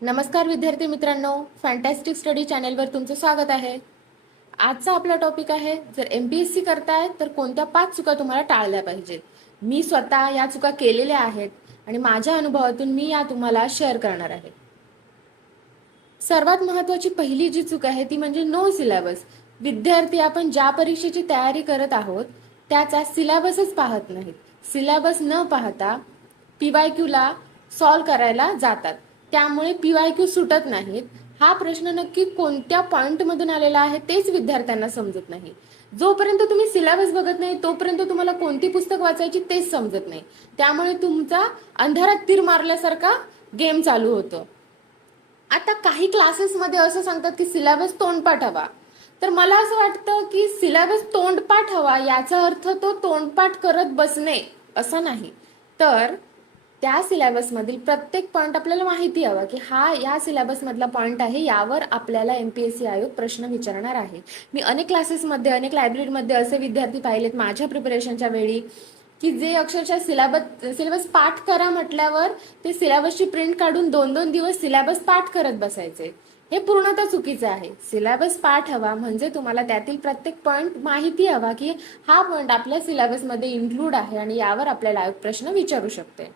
नमस्कार विद्यार्थी मित्रांनो, फॅन्टॅस्टिक स्टडी चॅनेलवर तुमचं स्वागत आहे. आजचा आपला टॉपिक आहे, जर MPSC करताय तर कोणत्या 5 चुका तुम्हाला टाळल्या पाहिजेत. मी स्वतः या चुका केलेल्या आहेत आणि माझ्या अनुभवातून मी या तुम्हाला शेअर करणार आहे. सर्वात महत्त्वाची पहिली जी चूक आहे ती म्हणजे नो सिलेबस. विद्यार्थी आपण ज्या परीक्षेची तयारी करत आहोत त्याचा सिलेबसच पाहत नाहीत. सिलेबस न पाहता PYQ ला सॉल्व करायला जातात. त्यामुळे PYQ सुटत नाहीत. हा प्रश्न नक्की कोणत्या पॉइंटमधून आलेला आहे तेच विद्यार्थ्यांना समजत नाही. जोपर्यंत तुम्ही सिलेबस बघत नाही तोपर्यंत तुम्हाला कोणती पुस्तक वाचायची तेच समजत नाही. त्यामुळे तुमचा अंधारात तीर मारल्यासारखा गेम चालू होतो. आता काही क्लासेसमध्ये असं सांगतात की सिलेबस तोंडपाठ हवा. तर मला असं वाटतं की सिलेबस तोंडपाठ हवा याचा अर्थ तो तोंडपाठ करत बसणे असा नाही, तर त्या सिलेबसमधील प्रत्येक पॉईंट आपल्याला माहिती हवा की हा या सिलेबसमधला पॉईंट आहे, यावर आपल्याला MPSC आयोग प्रश्न विचारणार आहे. मी अनेक क्लासेसमध्ये अनेक लायब्ररीमध्ये असे विद्यार्थी पाहिलेत माझ्या प्रिपरेशनच्या वेळी की जे अक्षरशः सिलेबस पाठ करा म्हटल्यावर ते सिलेबसची प्रिंट काढून 2-2 दिवस सिलेबस पाठ करत बसायचे. हे पूर्णतः चुकीचं आहे. सिलेबस पाठ हवा म्हणजे तुम्हाला त्यातील प्रत्येक पॉईंट माहिती हवा की हा पॉईंट आपल्या सिलेबसमध्ये इन्क्लूड आहे आणि यावर आपल्याला आयोग प्रश्न विचारू शकते.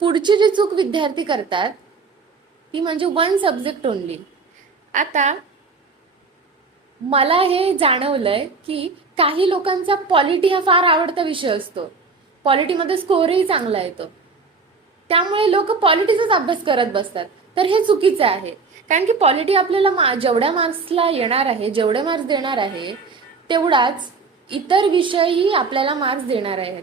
पुढची जी चूक विद्यार्थी करतात ती म्हणजे वन सब्जेक्ट ओनली. आता मला हे जाणवलंय की काही लोकांचा पॉलिटी हा फार आवडता विषय असतो. पॉलिटीमध्ये स्कोरही चांगला येतो. त्यामुळे लोक पॉलिटीचाच अभ्यास करत बसतात. तर हे चुकीचं आहे. कारण की पॉलिटी आपल्याला जेवढ्या मार्क्सला येणार आहे, जेवढे मार्क्स देणार आहे, तेवढाच इतर विषयही आपल्याला मार्क्स देणार आहेत.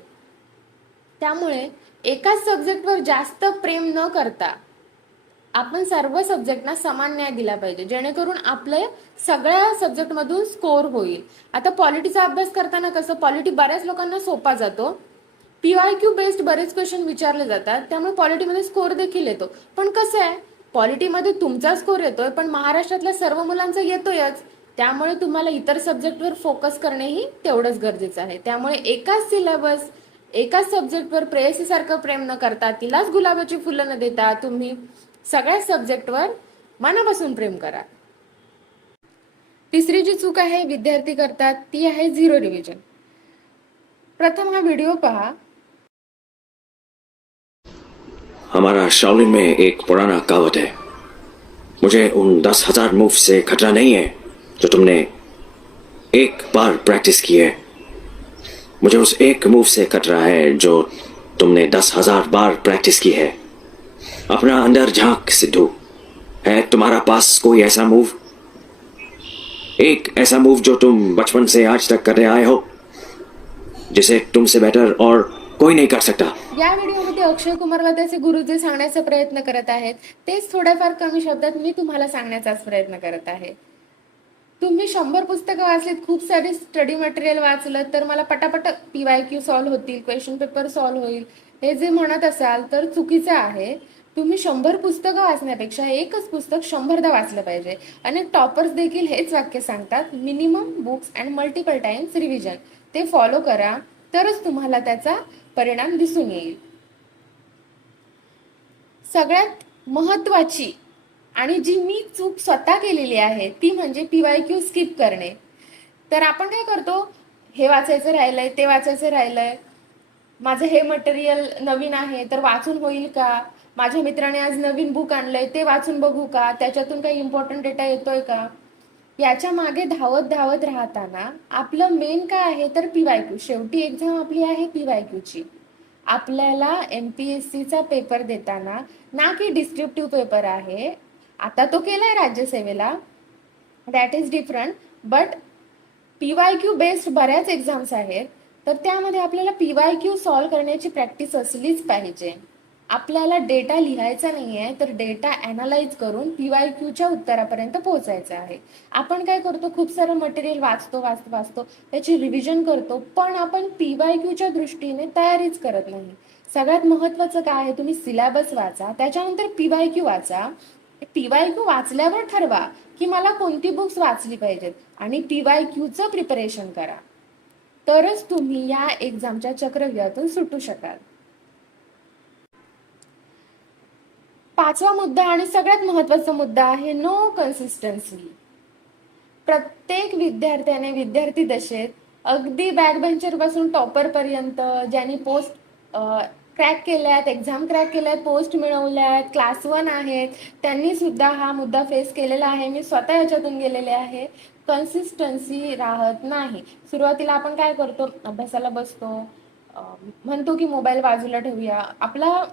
त्यामुळे एकाच सब्जेक्टवर जास्त प्रेम न करता आपण सर्व सब्जेक्टना समान न्याय दिला पाहिजे, जेणेकरून आपले सगळ्या सब्जेक्टमधून स्कोर होईल. आता पॉलिटीचा अभ्यास करताना कसं, पॉलिटी बऱ्याच लोकांना सोपा जातो. PYQ बेस्ड बरेच क्वेश्चन विचारले जातात, त्यामुळे पॉलिटीमध्ये स्कोर देखील येतो. पण कसं आहे, पॉलिटीमध्ये तुमचा स्कोर येतोय पण महाराष्ट्रातल्या सर्व मुलांचा येतोयच. त्यामुळे तुम्हाला इतर सब्जेक्टवर फोकस करणेही तेवढंच गरजेचं आहे. त्यामुळे एकाच सब्जेक्टवर प्रेयसीसारखं प्रेम न करता, तिलाच गुलाबाची फुलं न देता तुम्ही सगळ्या सब्जेक्टवर मनापासून प्रेम करा. तिसरी जी चूक आहे विद्यार्थी करतात ती आहे झिरो रिव्हिजन. प्रथम हा व्हिडिओ पहा. हमारा शाओलिन में एक पुराना कहावत है, मुझे उन 10,000 मूव से खतरा नहीं है जो तुमने एक बार प्रैक्टिस की है, मुझे उस एक मूव से खतरा है जो तुमने 10,000 बार प्रैक्टिस की है. अपना अंदर झांक सिद्धू, है तुम्हारा पास कोई ऐसा मूव, एक ऐसा मूव जो तुम बचपन से आज तक करने आए हो, जिसे तुमसे बेटर और कोई नहीं कर सकता. या व्हिडिओमध्ये अक्षय कुमार व त्याचे गुरुजी सांगण्याचा प्रयत्न करत आहेत, तेच थोड्याफार कमी शब्दात मी तुम्हाला सांगण्याचाच प्रयत्न करत आहे. तुम्ही 100 पुस्तकं वाचलीत, खूप सारी स्टडी मटेरियल वाचलं तर मला पटापट PYQ सॉल्व्ह होतील, क्वेश्चन पेपर सॉल्व्ह होईल, हे जे म्हणत असाल तर चुकीचं आहे. तुम्ही 100 पुस्तकं वाचण्यापेक्षा एकच पुस्तक 100दा वाचलं पाहिजे. अनेक टॉपर्स देखील हेच वाक्य सांगतात, minimum books and multiple times revision. ते फॉलो करा तरच तुम्हाला त्याचा परिणाम दिसून येईल. सगळ्यात महत्वाची आणि जी मी चूक स्वतः केलेली आहे ती म्हणजे PYQ स्किप करणे. तर आपण काय करतो, हे वाचायचं राहिलंय, ते वाचायचं राहिलंय, माझं हे मटेरियल नवीन आहे तर वाचून होईल का, माझ्या मित्राने आज नवीन बुक आणलंय ते वाचून बघू का, त्याच्यातून काही इम्पॉर्टंट डेटा येतोय का, याच्या मागे धावत धावत राहताना आपलं मेन काय आहे तर PYQ. शेवटी एक्झाम आपली आहे PYQ ची. आपल्याला MPSCचा पेपर देताना ना की डिस्क्रिप्टिव्ह पेपर आहे, आता तो केलाय राज्यसेवेला, that is different, but PYQ based बऱ्याच एक्झाम्स आहेत, तर त्यामध्ये आपल्याला PYQ सॉल्व्ह करण्याची प्रॅक्टिस असलीच पाहिजे. आपल्याला डेटा लिहायचा नाहीये तर डेटा अनालाइज करून PYQच्या उत्तरापर्यंत पोहोचायचं आहे. आपण काय करतो, खूप सारं मटेरियल वाचतो, त्याची रिव्हिजन करतो, पण आपण PYQच्या दृष्टीने तयारीच करत नाही. सगळ्यात महत्वाचं काय आहे, तुम्ही सिलेबस वाचा, त्याच्यानंतर PYQ वाचा. PYQ वाचल्यावर ठरवा की मला कोणती बुक्स वाचली पाहिजेत आणि PYQचं प्रिपरेशन करा, तरच तुम्ही या एक्झामच्या चक्रव्यूहातून सुटू शकाल. 5वा मुद्दा आणि सगळ्यात महत्त्वाचा मुद्दा आहे नो कन्सिस्टन्सी. प्रत्येक विद्यार्थ्याने विद्यार्थी दशेत अगदी बॅक बेंचर पासून टॉपर पर्यंत ज्यांनी पोस्ट क्रॅक केल्यात, एक्झाम क्रॅक केल्यात, पोस्ट मिळवल्यात, क्लास 1 आहेत, त्यांनी सुद्धा हा मुद्दा फेस केलेला आहे. मी स्वतः याच्यातून गेलेले आहे. कन्सिस्टन्सी राहत नाही. सुरुवातीला आपण काय करतो, अभ्यासाला बसतो, म्हणतो की मोबाईल बाजूला ठेवूया. आपला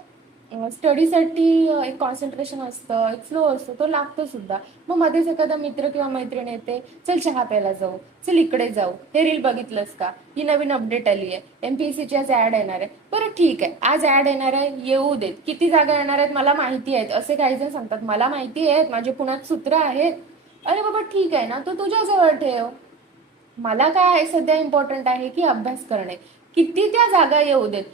स्टडीसाठी एक कॉन्सन्ट्रेशन असतं, एक फ्लो असतो, तो लागतो सुद्धा. मग मध्येच एखादा मित्र किंवा मैत्रीण येते, चल चहा प्यायला जाऊ, चल इकडे जाऊ, हे रील बघितलंस का, ही नवीन अपडेट आली आहे, एमपीएससीची आज ऍड येणार आहे. बरं ठीक आहे, आज ऍड येणार आहे, येऊ देत. किती जागा येणार आहेत मला माहिती आहेत, असे काही जण सांगतात. मला माहिती आहेत, माझे पुण्यात सूत्र आहेत. अरे बाबा ठीक आहे ना, तो तुझ्याजवळ ठेव. मला काय सध्या इम्पॉर्टंट आहे की अभ्यास करणे. किती त्या जागा येऊ देत,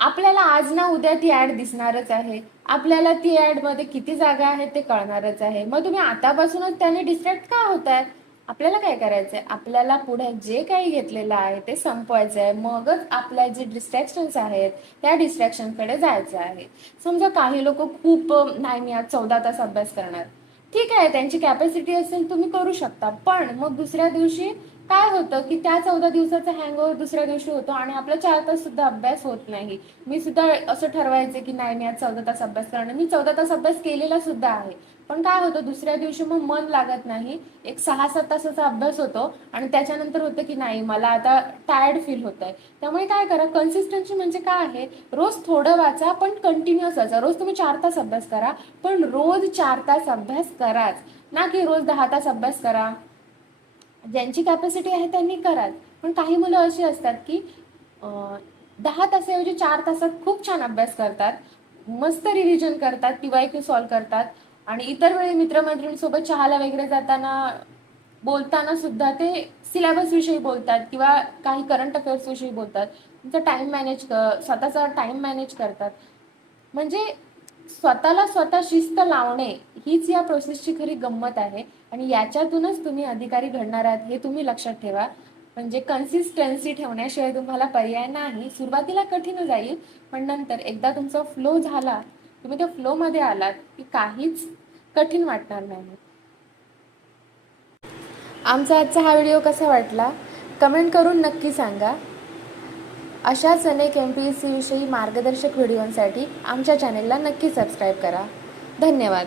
आपल्याला आज ना उद्या ती ऍड दिसणारच आहे. आपल्याला ती ऍड मध्ये किती जागा आहेत ते कळणारच आहे. मग तुम्ही आतापासूनच त्याने डिस्ट्रॅक्ट का होताय? आपल्याला काय करायचंय, आपल्याला पुढे जे काही घेतलेलं आहे ते संपवायचं आहे. मगच आपल्या जे डिस्ट्रॅक्शन्स आहेत त्या डिस्ट्रॅक्शनकडे जायचं आहे. समजा काही लोक खूप नाही मी आज 14 तास अभ्यास करणार, ठीक आहे, त्यांची कॅपॅसिटी असेल, तुम्ही करू शकता. पण मग दुसऱ्या दिवशी काय होतं की त्या 14 दिवसाचा हँगओव्हर दुसऱ्या दिवशी होतो आणि आपला 4 तास सुद्धा अभ्यास होत नाही. मी सुद्धा असं ठरवायचे की नाही मी आज 14 तास अभ्यास करणार. मी 14 तास अभ्यास केलेला सुद्धा आहे. पण काय होतं दुसऱ्या दिवशी मग मन लागत नाही. एक 6-7 तासाचा अभ्यास होतो आणि त्याच्यानंतर होतं की नाही मला आता टायर्ड फील होत आहे. त्यामुळे काय करा, कन्सिस्टन्सी म्हणजे काय आहे, रोज थोडं वाचा पण कंटिन्युअस वाचा. रोज तुम्ही 4 तास अभ्यास करा, पण रोज 4 तास अभ्यास कराच, ना की रोज 10 तास अभ्यास करा. ज्यांची कॅपॅसिटी आहे त्यांनी कराल. पण काही मुलं अशी असतात की 10 तासाऐवजी 4 तासात खूप छान अभ्यास करतात, मस्त रिव्हिजन करतात, PYQ सॉल्व्ह करतात आणि इतर वेळी मित्रमैत्रिणींसोबत चहाला वगैरे जाताना बोलताना सुद्धा ते सिलेबस विषयी बोलतात किंवा काही करंट अफेअर्स विषयी बोलतात. त्यांचा टाइम मॅनेज स्वतःचा टाइम मॅनेज करतात. म्हणजे स्वतःला स्वतः शिस्त लावणे हीच या प्रोसेसची खरी गंमत आहे आणि याच्यातूनच तुम्ही अधिकारी घडणार आहात हे तुम्ही लक्षात ठेवा. म्हणजे कन्सिस्टन्सी ठेवण्याशिवाय तुम्हाला पर्याय नाही. सुरुवातीला कठीण जाईल, पण नंतर एकदा तुमचा फ्लो झाला, तुम्ही त्या फ्लो मध्ये आलात की काहीच कठीण वाटणार नाही. आमचा आजचा हा व्हिडिओ कसा वाटला कमेंट करून नक्की सांगा. अशाच अनेक MPSC विषयी मार्गदर्शक व्हिडिओंसाठी आमच्या चॅनेलला नक्की सबस्क्राईब करा. धन्यवाद.